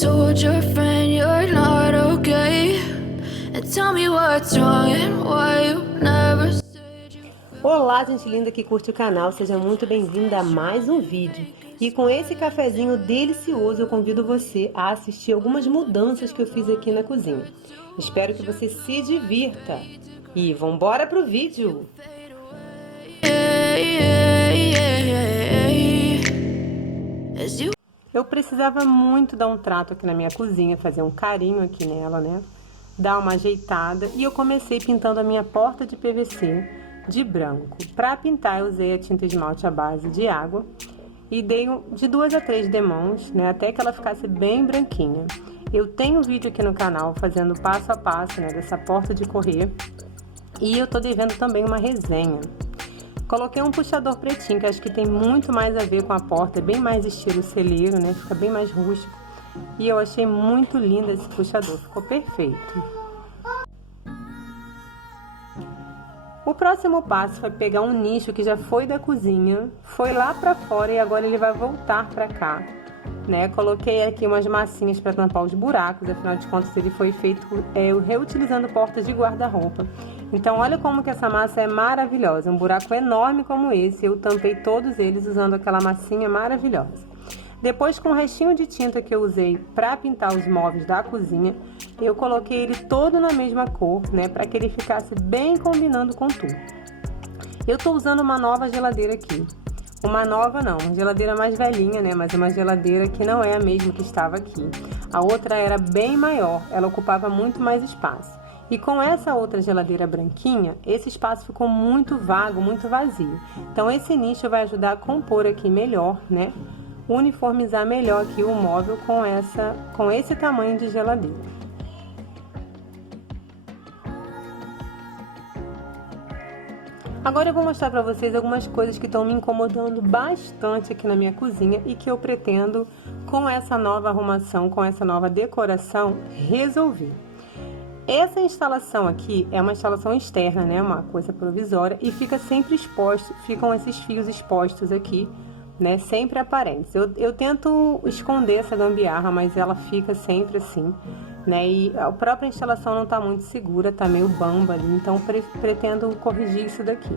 told your friend you're not okay? And tell me what's wrong and why you never said you... Olá, gente linda que curte o canal, seja muito bem-vinda a mais um vídeo. E com esse cafezinho delicioso, eu convido você a assistir algumas mudanças que eu fiz aqui na cozinha. Espero que você se divirta. E vambora pro vídeo! Eu precisava muito dar um trato aqui na minha cozinha, fazer um carinho aqui nela, né? Dar uma ajeitada, e eu comecei pintando a minha porta de PVC de branco. Para pintar eu usei a tinta esmalte à base de água e dei de 2 a 3 demãos, né, até que ela ficasse bem branquinha. Eu tenho um vídeo aqui no canal fazendo passo a passo, né, dessa porta de correr, e eu tô devendo também uma resenha. Coloquei um puxador pretinho, que acho que tem muito mais a ver com a porta, é bem mais estilo celeiro, né, fica bem mais rústico. E eu achei muito lindo esse puxador, ficou perfeito. O próximo passo foi pegar um nicho que já foi da cozinha, foi lá pra fora e agora ele vai voltar pra cá, né? Coloquei aqui umas massinhas para tampar os buracos, afinal de contas ele foi feito reutilizando portas de guarda-roupa. Então olha como que essa massa é maravilhosa, um buraco enorme como esse, eu tampei todos eles usando aquela massinha maravilhosa. Depois, com o restinho de tinta que eu usei para pintar os móveis da cozinha, eu coloquei ele todo na mesma cor, né, para que ele ficasse bem combinando com tudo. Eu tô usando uma nova geladeira aqui. Uma nova não, uma geladeira mais velhinha, né, mas uma geladeira que não é a mesma que estava aqui. A outra era bem maior, ela ocupava muito mais espaço. E com essa outra geladeira branquinha, esse espaço ficou muito vago, muito vazio. Então esse nicho vai ajudar a compor aqui melhor, né? Uniformizar melhor aqui o móvel com esse tamanho de geladeira. Agora eu vou mostrar para vocês algumas coisas que estão me incomodando bastante aqui na minha cozinha e que eu pretendo, com essa nova arrumação, com essa nova decoração, resolver. Essa instalação aqui é uma instalação externa, né? Uma coisa provisória, e fica sempre exposto, ficam esses fios expostos aqui, né, sempre aparentes. Eu tento esconder essa gambiarra, mas ela fica sempre assim, né, e a própria instalação não está muito segura, tá meio bamba ali, então pretendo corrigir isso daqui.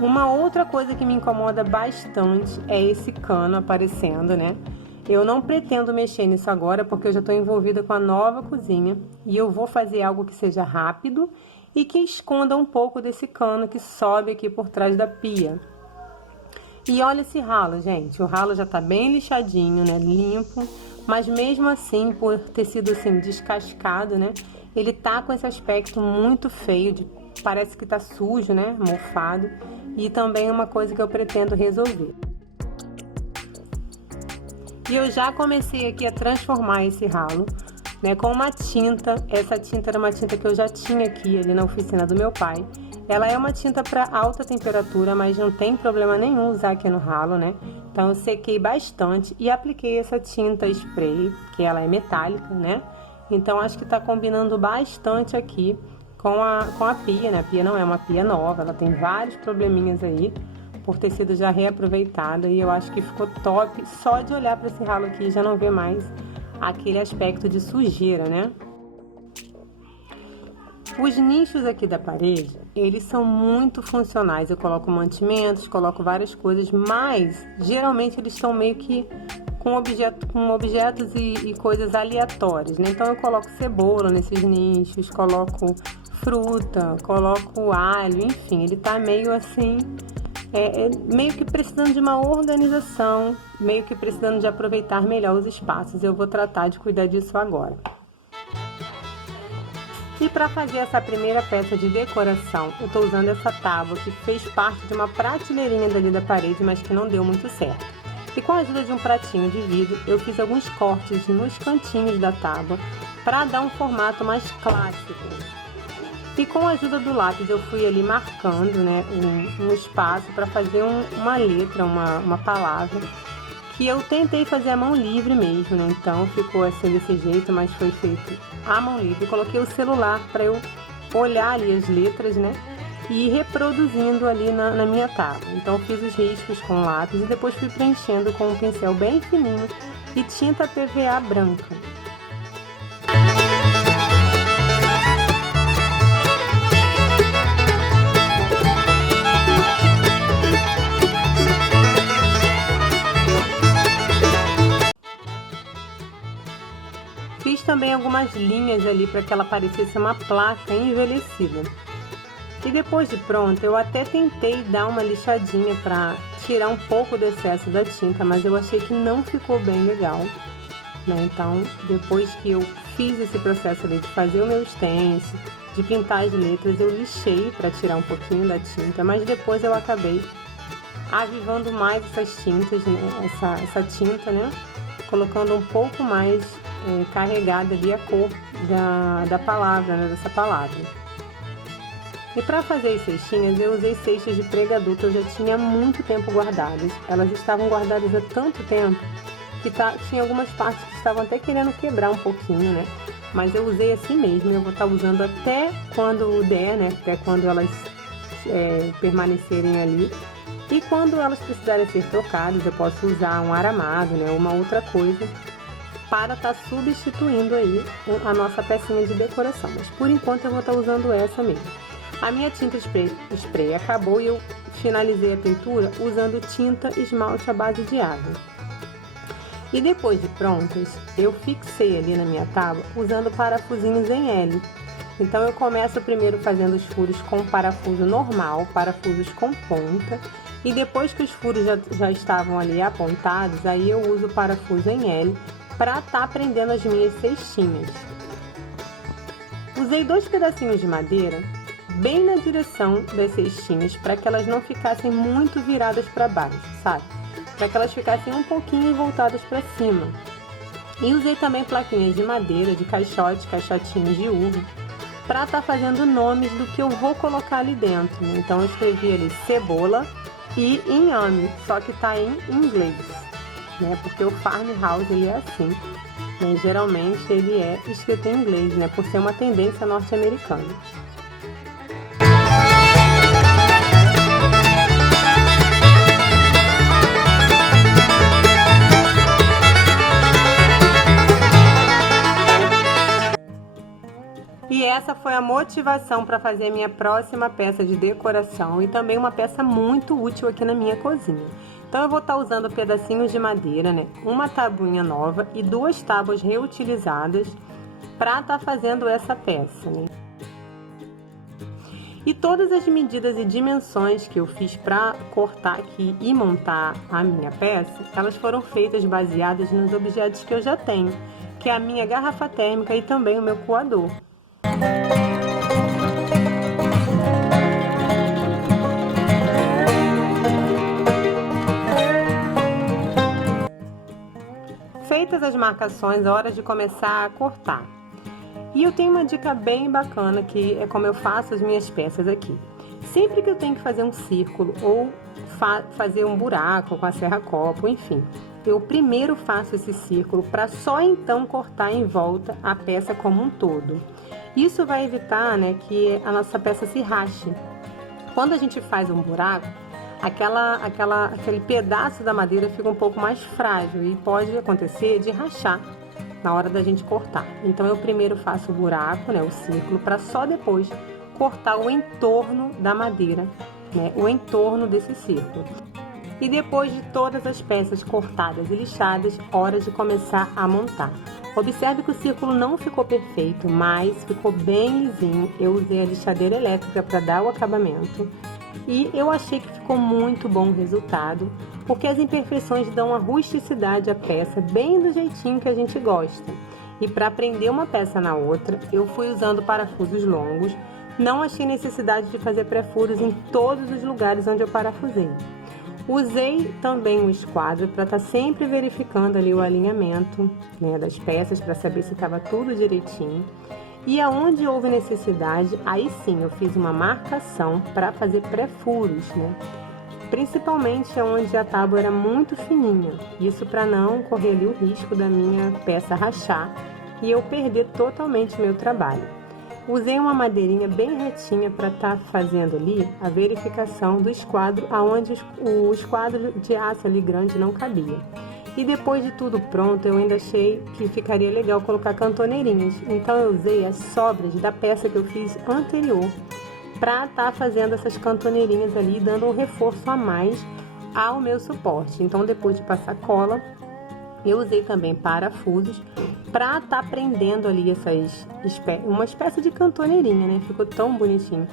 Uma outra coisa que me incomoda bastante é esse cano aparecendo, né. Eu não pretendo mexer nisso agora, porque eu já estou envolvida com a nova cozinha, e eu vou fazer algo que seja rápido e que esconda um pouco desse cano que sobe aqui por trás da pia. E olha esse ralo, gente, o ralo já tá bem lixadinho, né, limpo, mas mesmo assim, por ter sido assim descascado, né, ele tá com esse aspecto muito feio, parece que tá sujo, né, mofado, e também é uma coisa que eu pretendo resolver. E eu já comecei aqui a transformar esse ralo, né, com uma tinta. Essa tinta era uma tinta que eu já tinha aqui ali na oficina do meu pai. Ela é uma tinta para alta temperatura, mas não tem problema nenhum usar aqui no ralo, né? Então eu sequei bastante e apliquei essa tinta spray, que ela é metálica, né? Então acho que tá combinando bastante aqui com a pia, né? A pia não é uma pia nova, ela tem vários probleminhas aí, por ter sido já reaproveitada, e eu acho que ficou top. Só de olhar para esse ralo aqui já não vê mais aquele aspecto de sujeira, né? Os nichos aqui da parede, eles são muito funcionais. Eu coloco mantimentos, coloco várias coisas, mas geralmente eles estão meio que com objetos e coisas aleatórias, né? Então eu coloco cebola nesses nichos, coloco fruta, coloco alho, enfim, ele tá meio assim, meio que precisando de uma organização, meio que precisando de aproveitar melhor os espaços. Eu vou tratar de cuidar disso agora. E para fazer essa primeira peça de decoração, eu estou usando essa tábua que fez parte de uma prateleirinha dali da parede, mas que não deu muito certo. E com a ajuda de um pratinho de vidro, eu fiz alguns cortes nos cantinhos da tábua para dar um formato mais clássico. E com a ajuda do lápis eu fui ali marcando, né, um espaço para fazer uma letra, uma palavra, que eu tentei fazer à mão livre mesmo, né? Então ficou assim desse jeito, mas foi feito à mão livre. Eu coloquei o celular para eu olhar ali as letras, né? e ir reproduzindo ali na minha tábua. Então fiz os riscos com lápis e depois fui preenchendo com um pincel bem fininho e tinta PVA branca. Fiz também algumas linhas ali para que ela parecesse uma placa envelhecida. E depois de pronto, eu até tentei dar uma lixadinha para tirar um pouco do excesso da tinta, mas eu achei que não ficou bem legal, né? Então, depois que eu fiz esse processo ali de fazer o meu stencil, de pintar as letras, eu lixei para tirar um pouquinho da tinta, mas depois eu acabei avivando mais essas tintas, né? essa tinta, né? Colocando um pouco mais carregada ali a cor da palavra, né? Dessa palavra. E para fazer as cestinhas, eu usei cestas de pregador que eu já tinha há muito tempo guardadas. Elas estavam guardadas há tanto tempo que tinha algumas partes que estavam até querendo quebrar um pouquinho, né? Mas eu usei assim mesmo, eu vou estar usando até quando der, né? Até quando elas permanecerem ali. E quando elas precisarem ser trocadas, eu posso usar um aramado, né? Uma outra coisa para estar substituindo aí a nossa pecinha de decoração. Mas por enquanto eu vou estar usando essa mesmo. A minha tinta spray acabou e eu finalizei a pintura usando tinta esmalte à base de água. E depois de prontas, eu fixei ali na minha tábua usando parafusinhos em L. Então eu começo primeiro fazendo os furos com parafuso normal, parafusos com ponta. E depois que os furos já estavam ali apontados, aí eu uso o parafuso em L para estar prendendo as minhas cestinhas. Usei 2 pedacinhos de madeira bem na direção das cestinhas para que elas não ficassem muito viradas para baixo, sabe? Para que elas ficassem um pouquinho voltadas para cima. E usei também plaquinhas de madeira, de caixotinhos de uva, para estar fazendo nomes do que eu vou colocar ali dentro. Então eu escrevi ali cebola e inhame, só que tá em inglês, né? Porque o farmhouse ele é assim, né? Geralmente ele é escrito em inglês, né? Por ser uma tendência norte-americana. E essa foi a motivação para fazer a minha próxima peça de decoração e também uma peça muito útil aqui na minha cozinha. Então eu vou estar usando pedacinhos de madeira, né? Uma tabuinha nova e 2 tábuas reutilizadas para estar fazendo essa peça, né? E todas as medidas e dimensões que eu fiz para cortar aqui e montar a minha peça, elas foram feitas baseadas nos objetos que eu já tenho, que é a minha garrafa térmica e também o meu coador. Feitas as marcações, hora de começar a cortar. E eu tenho uma dica bem bacana que é como eu faço as minhas peças aqui. Sempre que eu tenho que fazer um círculo ou fazer um buraco com a serra-copo, enfim, eu primeiro faço esse círculo para só então cortar em volta a peça como um todo. Isso vai evitar, né, que a nossa peça se rache. Quando a gente faz um buraco, aquele pedaço da madeira fica um pouco mais frágil e pode acontecer de rachar na hora da gente cortar. Então eu primeiro faço o buraco, né, o círculo, para só depois cortar o entorno da madeira, né, o entorno desse círculo. E depois de todas as peças cortadas e lixadas, hora de começar a montar. Observe que o círculo não ficou perfeito, mas ficou bem lisinho. Eu usei a lixadeira elétrica para dar o acabamento e eu achei que ficou muito bom o resultado, porque as imperfeições dão uma rusticidade à peça, bem do jeitinho que a gente gosta. E para prender uma peça na outra, eu fui usando parafusos longos. Não achei necessidade de fazer pré-furos em todos os lugares onde eu parafusei. Usei também um esquadro para estar sempre verificando ali o alinhamento, né, das peças para saber se estava tudo direitinho. E aonde houve necessidade, aí sim eu fiz uma marcação para fazer pré-furos, né? Principalmente onde a tábua era muito fininha. Isso para não correr ali o risco da minha peça rachar e eu perder totalmente meu trabalho. Usei uma madeirinha bem retinha para estar fazendo ali a verificação do esquadro, aonde o esquadro de aço ali grande não cabia. E depois de tudo pronto, eu ainda achei que ficaria legal colocar cantoneirinhas. Então eu usei as sobras da peça que eu fiz anterior para estar fazendo essas cantoneirinhas ali, dando um reforço a mais ao meu suporte. Então depois de passar cola, eu usei também parafusos para estar prendendo ali uma espécie de cantoneirinha, né? Ficou tão bonitinho.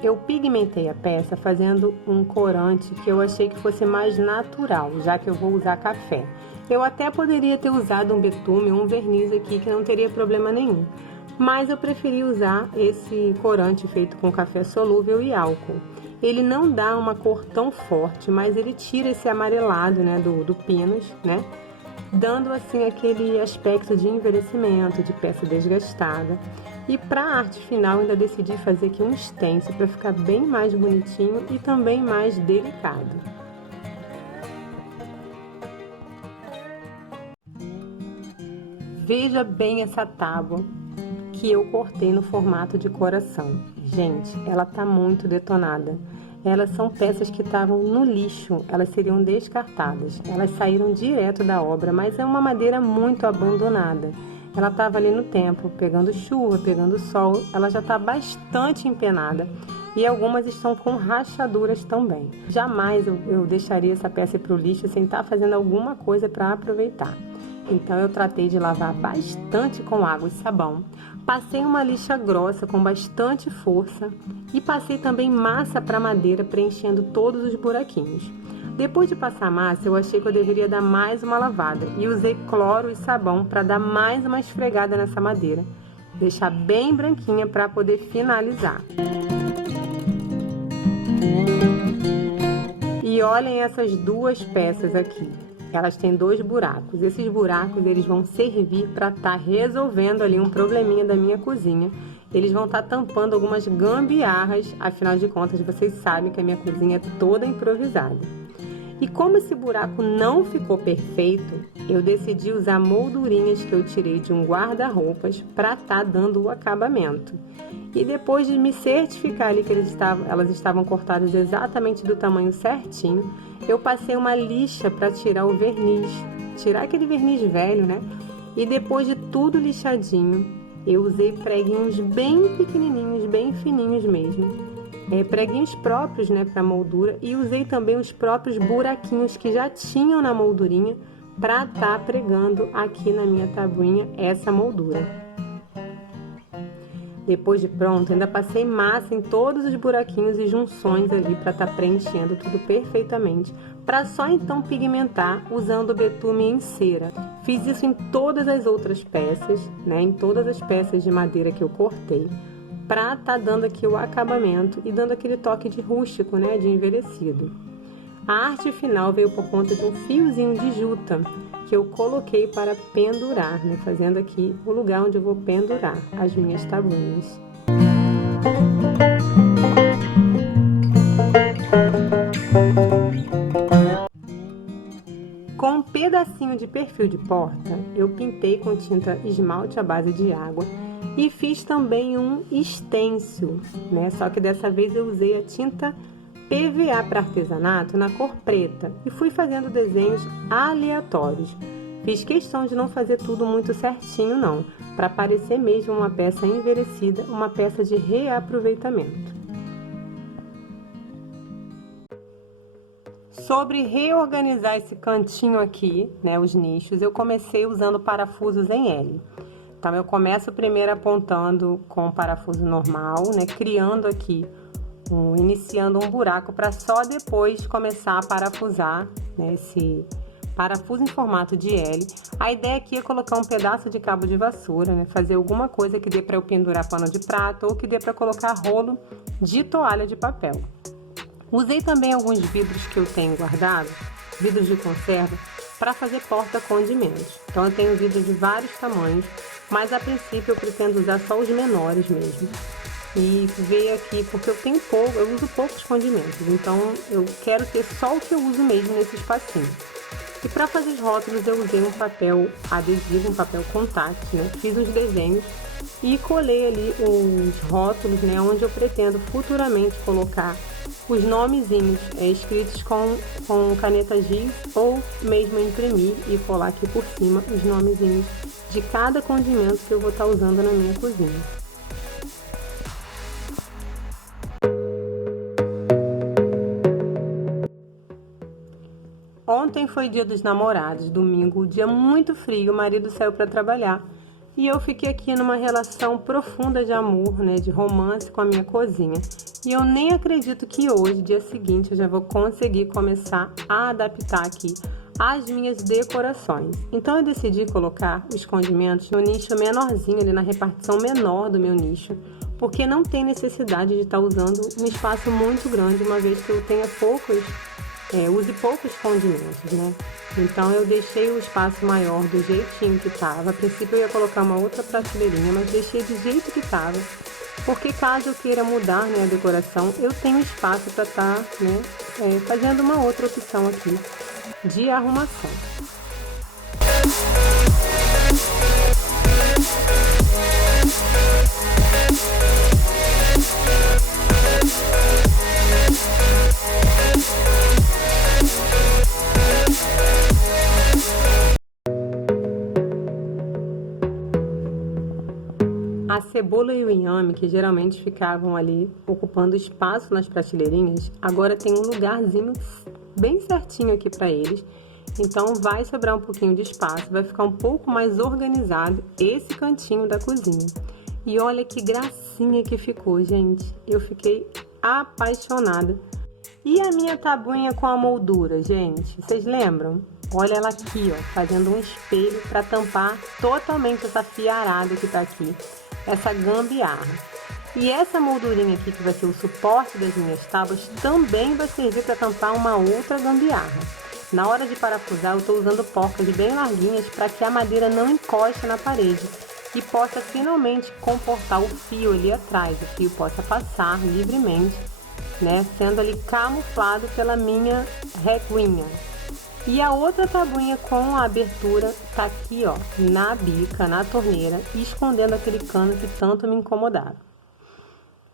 Eu pigmentei a peça fazendo um corante que eu achei que fosse mais natural, já que eu vou usar café. Eu até poderia ter usado um betume ou um verniz aqui, que não teria problema nenhum. Mas eu preferi usar esse corante feito com café solúvel e álcool. Ele não dá uma cor tão forte, mas ele tira esse amarelado, né, do pinus, né? Dando assim aquele aspecto de envelhecimento, de peça desgastada. E para a arte final ainda decidi fazer aqui um stencil para ficar bem mais bonitinho e também mais delicado. Veja bem essa tábua que eu cortei no formato de coração. Gente, ela tá muito detonada. Elas são peças que estavam no lixo, elas seriam descartadas. Elas saíram direto da obra, mas é uma madeira muito abandonada. Ela estava ali no tempo, pegando chuva, pegando sol, ela já está bastante empenada e algumas estão com rachaduras também. Jamais eu deixaria essa peça para o lixo sem estar fazendo alguma coisa para aproveitar. Então eu tratei de lavar bastante com água e sabão, passei uma lixa grossa com bastante força e passei também massa para madeira preenchendo todos os buraquinhos. Depois de passar a massa, eu achei que eu deveria dar mais uma lavada e usei cloro e sabão para dar mais uma esfregada nessa madeira, deixar bem branquinha para poder finalizar. E olhem essas duas peças aqui. Elas têm 2 buracos. Esses buracos eles vão servir para estar resolvendo ali um probleminha da minha cozinha. Eles vão estar tampando algumas gambiarras, afinal de contas vocês sabem que a minha cozinha é toda improvisada. E como esse buraco não ficou perfeito, eu decidi usar moldurinhas que eu tirei de um guarda-roupas para estar dando o acabamento. E depois de me certificar ali que elas estavam cortadas exatamente do tamanho certinho, eu passei uma lixa para tirar o verniz, tirar aquele verniz velho, né? E depois de tudo lixadinho, eu usei preguinhos bem pequenininhos, bem fininhos mesmo. Preguinhos próprios, né, para moldura, e usei também os próprios buraquinhos que já tinham na moldurinha para estar pregando aqui na minha tabuinha essa moldura. Depois de pronto, ainda passei massa em todos os buraquinhos e junções ali para estar preenchendo tudo perfeitamente, para só então pigmentar usando betume em cera. Fiz isso em todas as outras peças, né, em todas as peças de madeira que eu cortei, para estar dando aqui o acabamento e dando aquele toque de rústico, né, de envelhecido. A arte final veio por conta de um fiozinho de juta que eu coloquei para pendurar, né, fazendo aqui o lugar onde eu vou pendurar as minhas tabuinhas. Com um pedacinho de perfil de porta, eu pintei com tinta esmalte à base de água e fiz também um stencil, né? Só que dessa vez eu usei a tinta PVA para artesanato na cor preta e fui fazendo desenhos aleatórios. Fiz questão de não fazer tudo muito certinho não, para parecer mesmo uma peça envelhecida, uma peça de reaproveitamento. Sobre reorganizar esse cantinho aqui, né, os nichos, eu comecei usando parafusos em L. Então, eu começo primeiro apontando com o parafuso normal, né, criando aqui, iniciando um buraco para só depois começar a parafusar, né, esse parafuso em formato de L. A ideia aqui é colocar um pedaço de cabo de vassoura, né, fazer alguma coisa que dê para eu pendurar pano de prato ou que dê para colocar rolo de toalha de papel. Usei também alguns vidros que eu tenho guardado, vidros de conserva, para fazer porta-condimentos. Então, eu tenho vidros de vários tamanhos, mas a princípio eu pretendo usar só os menores mesmo. e ver aqui, porque eu uso poucos condimentos, então eu quero ter só o que eu uso mesmo nesse espacinho. E para fazer os rótulos eu usei um papel adesivo, um papel contact, né? Fiz os desenhos e colei ali os rótulos, né? Onde eu pretendo futuramente colocar os nomezinhos escritos com caneta giz ou mesmo imprimir e colar aqui por cima os nomezinhos de cada condimento que eu vou estar usando na minha cozinha. Ontem foi dia dos namorados, domingo, dia muito frio, o marido saiu para trabalhar e eu fiquei aqui numa relação profunda de amor, né, de romance com a minha cozinha. E eu nem acredito que hoje, dia seguinte, eu já vou conseguir começar a adaptar aqui as minhas decorações. Então eu decidi colocar os condimentos no nicho menorzinho, ali na repartição menor do meu nicho, porque não tem necessidade de estar usando um espaço muito grande, uma vez que eu tenha use poucos condimentos, né? Então eu deixei o espaço maior do jeitinho que estava. A princípio eu ia colocar uma outra prateleirinha, mas deixei do jeito que estava, porque caso eu queira mudar, né, a decoração, eu tenho espaço para estar, né, fazendo uma outra opção aqui de arrumação. A cebola e o inhame, que geralmente ficavam ali ocupando espaço nas prateleirinhas, agora tem um lugarzinho bem certinho aqui para eles. Então vai sobrar um pouquinho de espaço, vai ficar um pouco mais organizado esse cantinho da cozinha. E olha que gracinha que ficou, gente. Eu fiquei apaixonada. E a minha tabuinha com a moldura, gente, vocês lembram? Olha ela aqui, ó, fazendo um espelho para tampar totalmente essa fiarada que tá aqui, essa gambiarra. E essa moldurinha aqui, que vai ser o suporte das minhas tábuas, também vai servir para tampar uma outra gambiarra. Na hora de parafusar, eu estou usando porcas bem larguinhas para que a madeira não encoste na parede e possa finalmente comportar o fio ali atrás, o fio possa passar livremente, né, sendo ali camuflado pela minha reguinha. E a outra tabuinha com a abertura tá aqui, ó, na bica, na torneira, escondendo aquele cano que tanto me incomodava.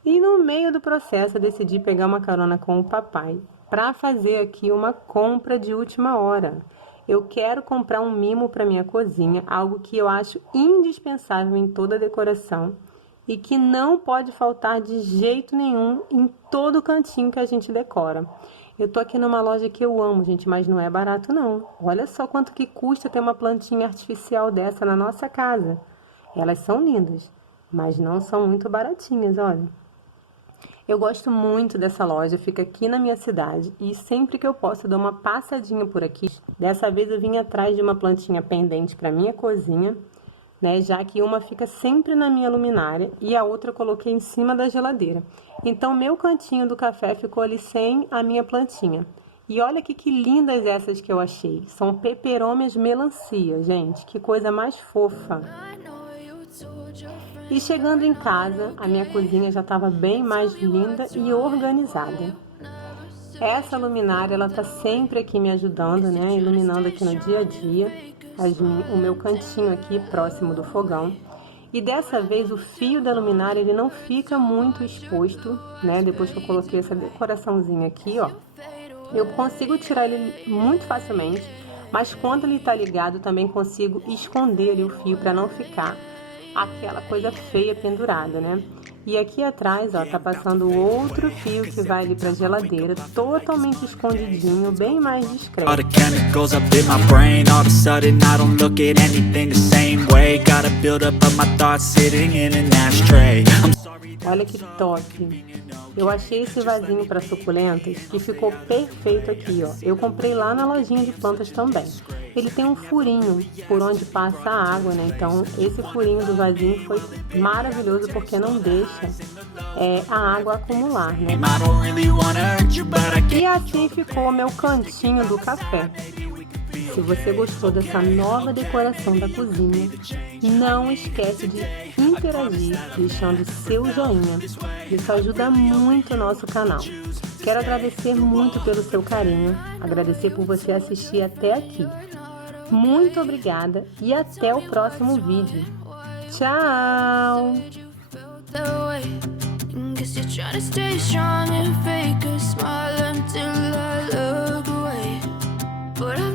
E no meio do processo eu decidi pegar uma carona com o papai para fazer aqui uma compra de última hora. Eu quero comprar um mimo para minha cozinha, algo que eu acho indispensável em toda a decoração e que não pode faltar de jeito nenhum em todo cantinho que a gente decora. Eu tô aqui numa loja que eu amo, gente, mas não é barato não. Olha só quanto que custa ter uma plantinha artificial dessa na nossa casa. Elas são lindas, mas não são muito baratinhas, olha. Eu gosto muito dessa loja, fica aqui na minha cidade e sempre que eu posso eu dou uma passadinha por aqui. Dessa vez eu vim atrás de uma plantinha pendente para minha cozinha, né, já que uma fica sempre na minha luminária e a outra eu coloquei em cima da geladeira. Então meu cantinho do café ficou ali sem a minha plantinha. E olha aqui que lindas essas que eu achei. São peperômias melancia, gente, que coisa mais fofa. E chegando em casa, a minha cozinha já estava bem mais linda e organizada. Essa luminária, ela tá sempre aqui me ajudando, né, iluminando aqui no dia a dia, o meu cantinho aqui próximo do fogão. E dessa vez o fio da luminária, ele não fica muito exposto, né, depois que eu coloquei essa decoraçãozinha aqui, ó. Eu consigo tirar ele muito facilmente, mas quando ele tá ligado, também consigo esconder ali o fio para não ficar aquela coisa feia pendurada, né? E aqui atrás, ó, tá passando outro fio que vai ali pra geladeira, totalmente escondidinho, bem mais discreto. Olha que top! Eu achei esse vasinho para suculentas que ficou perfeito aqui, ó. Eu comprei lá na lojinha de plantas também. Ele tem um furinho por onde passa a água, né? Então esse furinho do vasinho foi maravilhoso porque não deixa a água acumular, né? E assim ficou o meu cantinho do café. Se você gostou dessa nova decoração da cozinha, não esquece de interagir deixando seu joinha. Isso ajuda muito o nosso canal. Quero agradecer muito pelo seu carinho, agradecer por você assistir até aqui. Muito obrigada e até o próximo vídeo. Tchau! Guess you're trying to stay strong and fake a smile until I look away. But I